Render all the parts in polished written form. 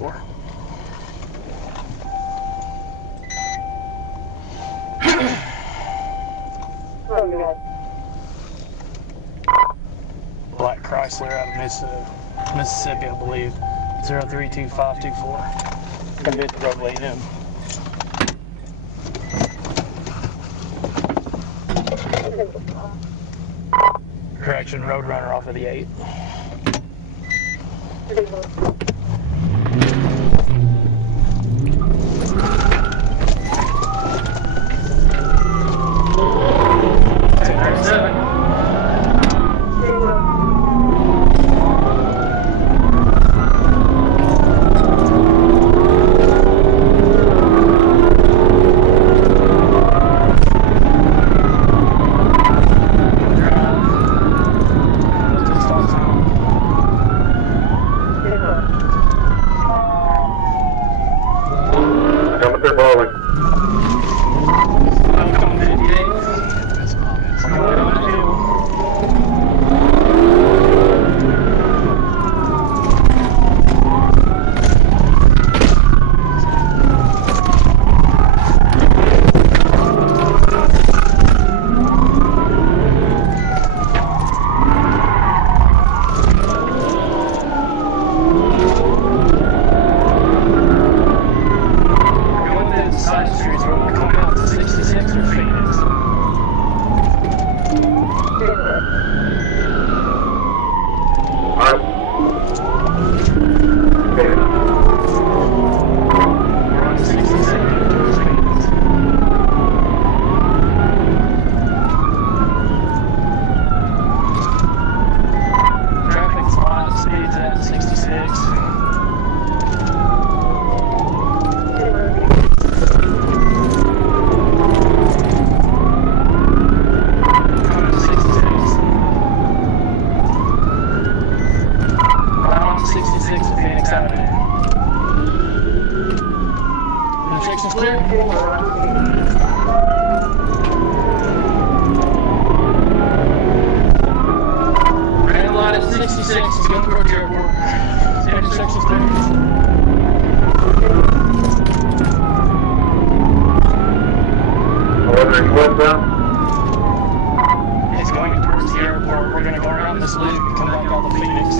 10-4. Black Chrysler out of Mississippi, I believe. 032524. Gonna hit the roadway in. Correction, Roadrunner off of the 8. It's going towards the airport. We're going to go around this loop and come back out to Phoenix.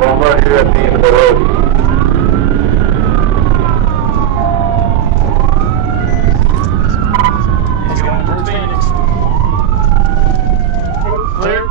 I'm right here at the end of the road. It's going towards Phoenix. Clear.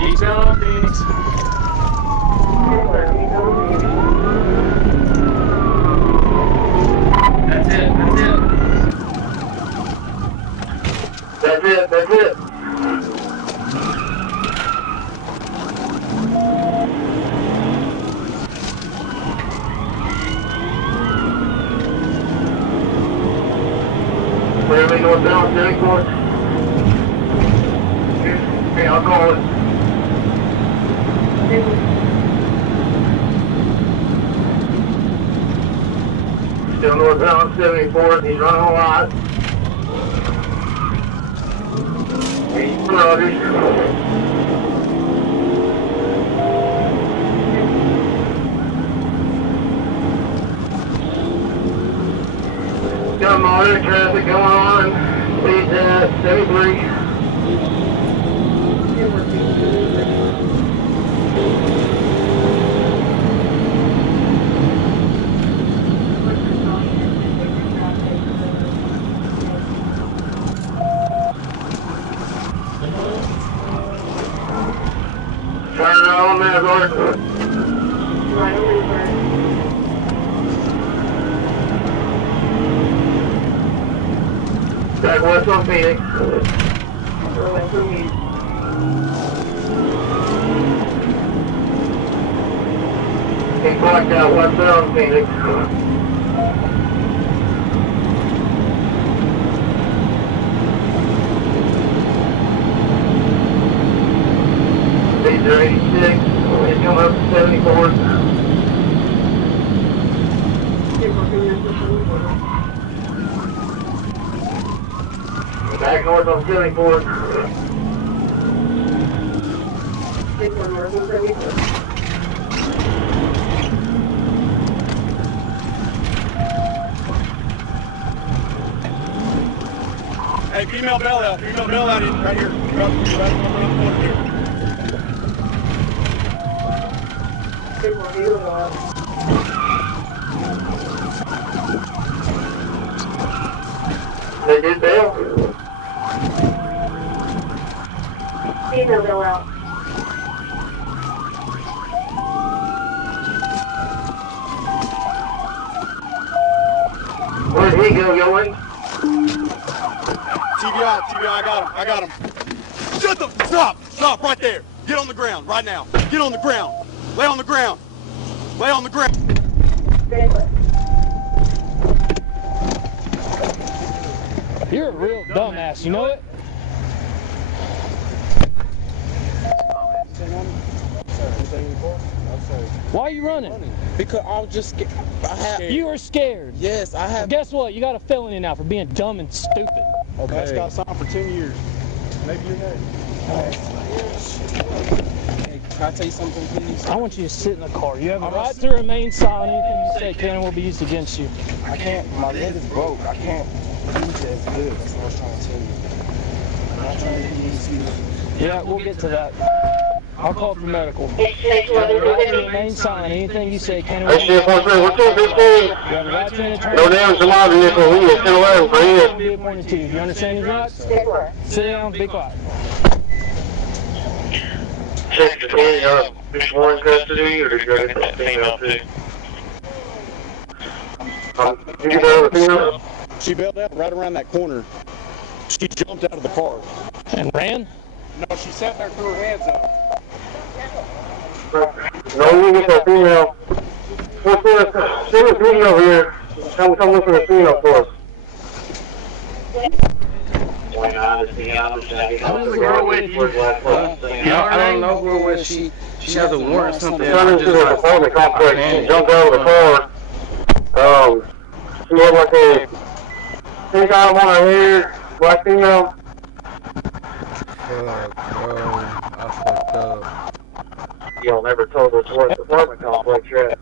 Eastbound on Phoenix. That's it. That's it. Clearly northbound, Court. Okay, I'll call it. Still northbound 74th, he's running a lot. He's Rogers. Got moderate traffic going on, speed's at 73. Turn around there, Lord. Right over. Back west on Phoenix. He blacked out westbound Phoenix. These are 86. He's coming up to 74. Back north on 74. 10-4 north on 74. Hey, female bailout in right here. Right around the corner here. 10-4 female bailout. They did bail. Female bailout. Where'd he go, going? TBI, I got him. Stop right there. Get on the ground right now. Get on the ground. Lay on the ground. 10-4. You're a real dumbass, you know it? Why are you running? Because I was just scared. You were scared. Yes, I Well, have. guess what? You got a felony now for being dumb and stupid. Okay. That's got signed for 10 years. Maybe you're next. Hey, can I tell you something, please? I want you to sit in the car. You have a right to remain silent. Anything you say can and will be used against you. I can't. My leg is broke. I can't use it as good. That's what I was trying to tell you. I'm not trying to be easy. Yeah, we'll get to that. I'll call for medical. You H have a right to remain silent. Anything you say can and will Hey, be Sheriff, used against you. what's up, this thing? You have a right to an attorney. No damage to my vehicle. We is 10-11 for his. Be appointed to you. Do you understand these rights? 10-4. Sit down, be quiet. Check the 10, which one's custody, or did you go get that female too? Did you get that other female? She bailed out right around that corner. She jumped out of the car. And ran? No, she sat there, threw her hands up. No, we get that female. What's this? Send this video over here. Come look for the female for us. I don't know who it was. She has a warrant or something. She went into the apartment complex. She jumped out of the car. She had like a pink item on her head, black female. Bro, I fucked up. Y'all never told us what apartment complex you're at.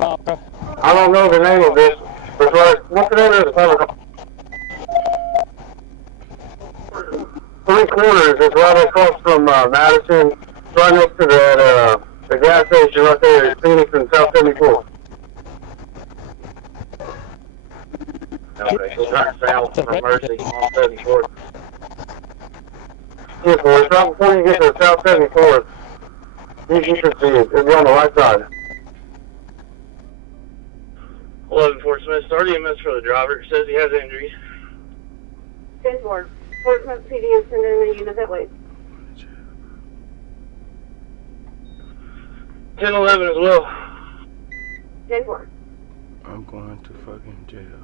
Oh, okay. I don't know the name of this, but what's the name of the apartment complex? Three Corners is right across from Madison, right next to that the gas station right there in Phoenix and South 74. Okay, so right south from Mercy on 74th. Yes, boy, it's right before you get to South 74th. You should see it. It'll be on the right side. 11-4 Smith, start EMS for the driver. Says he has injuries. 10-4. Portsmouth PD and send in a unit that way. 10-11 as well. 10-4. I'm going to fucking jail.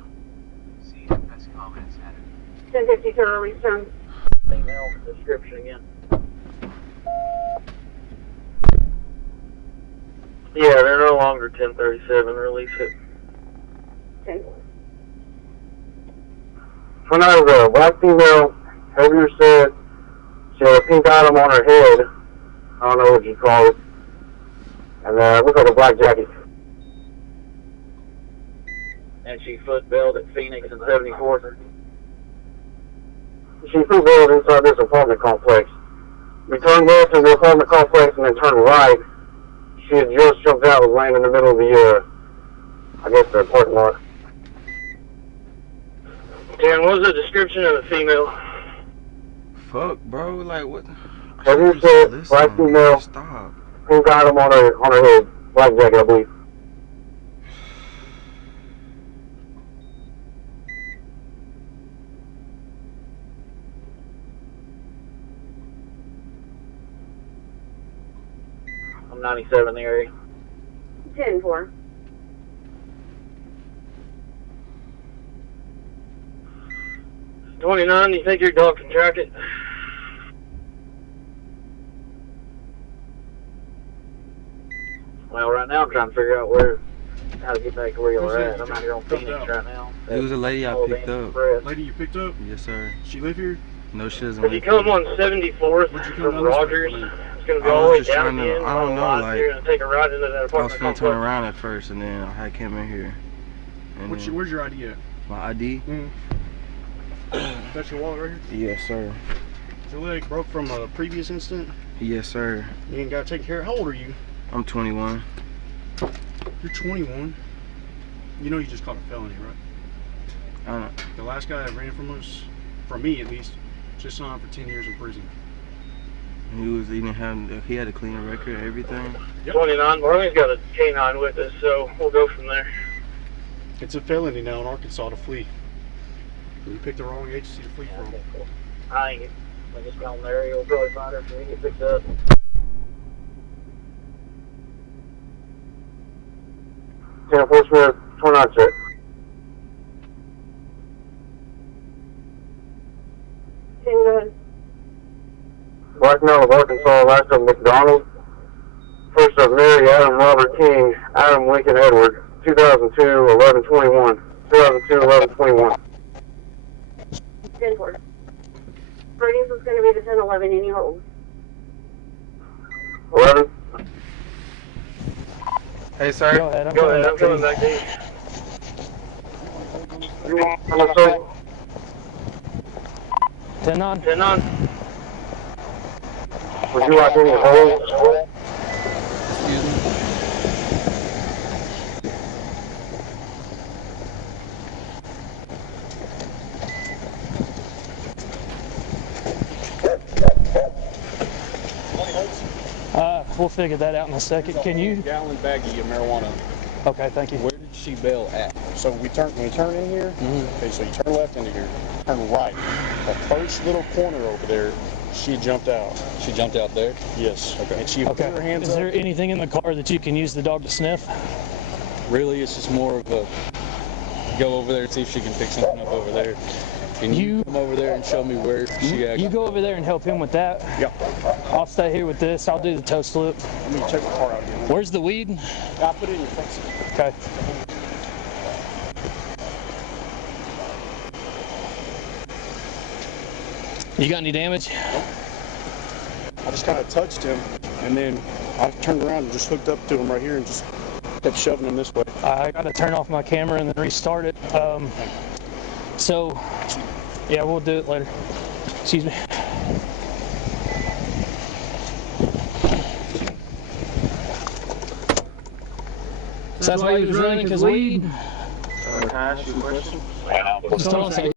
10-50 total return. Female description again. Yeah, they're no longer 1037. Release it. 10-4. When I was a black female, heavier set, she had a pink item on her head. I don't know what you call it. And it looked like a black jacket. And she foot bailed at Phoenix and 74th. She foot bailed inside this apartment complex. We turned left in the apartment complex and then turned right. She had just jumped out, was laying in the middle of the, I guess the parking lot. Dan, what was the description of the female? Fuck, bro. Like, what? Have you said black female? Stop. Pink item on her head, black jacket, I believe. I'm 97 in the area. 10-4. 29, do you think your dog can track it? Well, right now I'm trying to figure out where how to get back to where y'all are at. I'm out here on Phoenix right now. It was a lady I picked up. Lady you picked up? Yes, sir. She live here? No, she doesn't If you live come here. on 74th Where'd you come from down this way Rogers, for? it's going to be I all the was way just down trying to- again. I don't know, like, You're going to take a ride into that I was apartment gonna turn complex. around at first, and then I had came in here. And then Where's your ID at? my ID? That's your wallet right here? Yes, sir. Your leg broke from a previous incident? Yes, sir. You ain't got to take care of it. How old are you? I'm 21. You're 21. You know you just caught a felony, right? I don't. The last guy that ran from us, from me at least, just signed for 10 years in prison. He had a clean record, everything. Yep. 29. Marlene's got a K9 with us, so we'll go from there. It's a felony now in Arkansas to flee. You picked the wrong agency to flee from. Okay, cool. I just got on there. You'll probably find her if you get picked up. 10-4 Smith, 29 check. Go ahead. Blackmail of Arkansas, last of McDonald. First of Mary Adam Robert King, Adam Lincoln Edward, 2002, 1121. 2002, 1121. 10-4. Ratings is going to be the 10-11. Any hold? 11. Hey, sir. Go ahead. Go ahead, I'm coming back to you. You want to say 10-9. 10-9? Would you like any holds? Excuse me. We'll figure that out in a second. Can you? Gallon baggie of marijuana. Okay, thank you. Where did she bail at? So when we turn in here, okay, so you turn left into here, turn right. The first little corner over there, she jumped out. She jumped out there? Yes. Okay. And she put her Okay. hands Is up. there anything in the car that you can use the dog to sniff? Really, it's just more of a go over there and see if she can pick something up over there. Can you come over there and show me where she actually... You go over there and help him with that. Yep. I'll stay here with this. I'll do the toe slip. Let me check the car out again. Where's the weed? I put it in your front seat. Okay. You got any damage? I just kind of touched him, and then I turned around and just hooked up to him right here and just kept shoving him this way. I got to turn off my camera and then restart it. So, yeah, we'll do it later. Excuse me. So that's why he was running, because weed? Can I ask you a question? Just hold on a second.